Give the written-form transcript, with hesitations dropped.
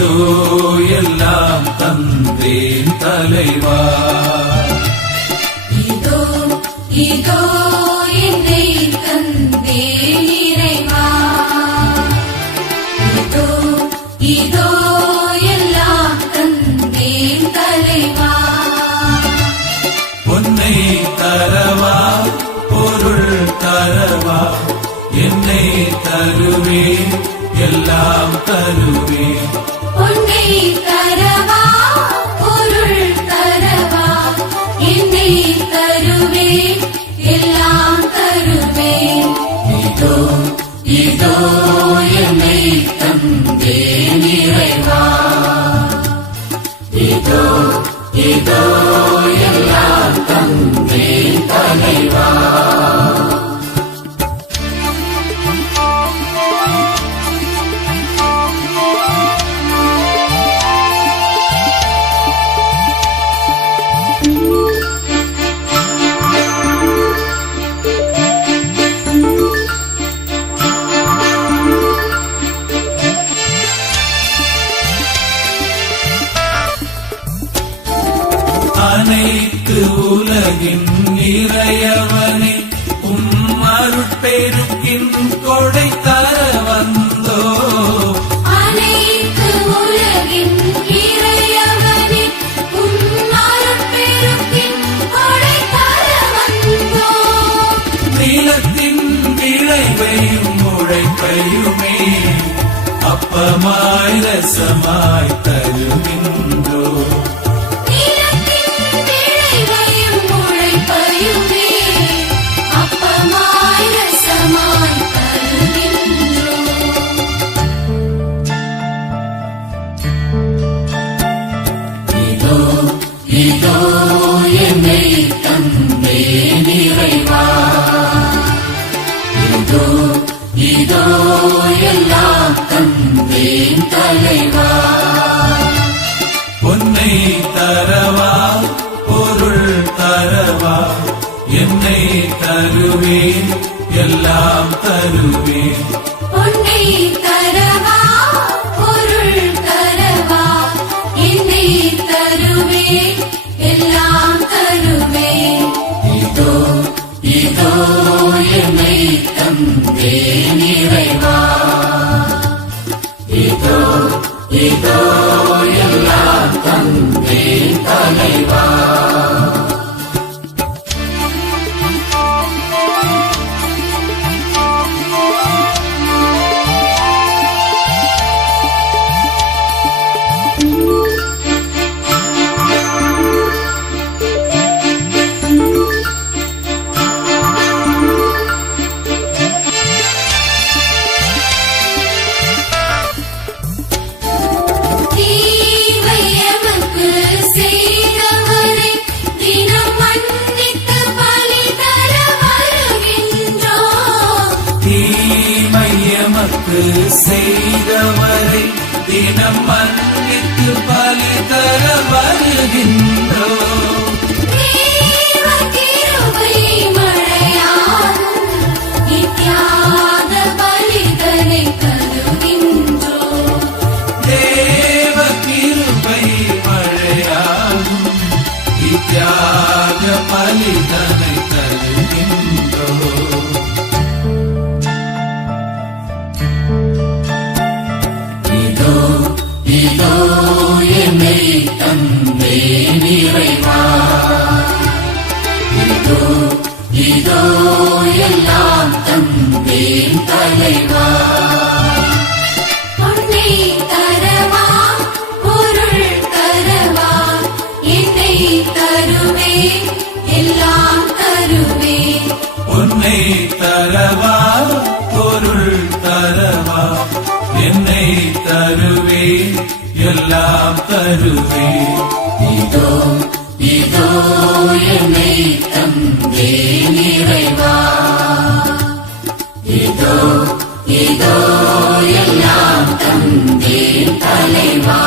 இதோ எல்லாம் தந்தேன் தலைவா. இதோ இதோ என்னை தந்தேன் இறைவா. இதோ இதோ எல்லாம் தந்தேன் தலைவா. பொன்னை தரவா பொருள் தரவா என்னை தருவேன் எல்லாம் தருவேன். பொன்னை தரவா பொருள் தரவா என்னை தருவேன் எல்லாம் தருவேன். இதோ இதோ என்னை தந்தேன் இறைவா. இதோ இதோ எல்லாம் தந்தேன் தலைவா. அனைத்து உலகின் இறையவனே உம் அருட்பெருக்கின் கொடை தர வந்தோ. அனைத்து உலகின் இறையவனே உம் அருட்பெருக்கின் கொடை தர வந்தோ. நிலத்தின் விளைவையும் உழைப்பையுமே அப்பமாய் ரசமாய் தருகின்றோ. இதோ என்னை தந்தேன் இறைவா. இதோ இதோ எல்லாம் தந்தேன் தலைவா. பொன்னை தரவா பொருள் தரவா என்னை தருவேன் எல்லாம் தருவேன். பொன்னை தரவா பொருள் தரவா என்னை தருவேன் எல்லாம் தருவேன். இதோ இதோ என்னை தந்தேன் இறைவா. இதோ இதோ எல்லாம் தந்தேன் தலைவா. எமக்கு செய்தவரை தினம் மன்னித்து பலி தர வருகின்றோம். தேவ கிருபை மழையாகும் இத்தியாக பலிதனை தருகின்றோம். இதோ என்னை தந்தேன் இறைவா. இதோ இதோ எல்லாம் தந்தேன் தலைவா. பொன்னை தரவா பொருள் தரவா என்னை தருவேன் எல்லாம் தருவேன். பொன்னை தரவா பொருள் தரவா என்னை தருவேன் எல்லாம் தருவேன். இதோ இதோ என்னை தந்தேன் இறைவா. இதோ இதோ எல்லாம் தந்தேன் தலைவா.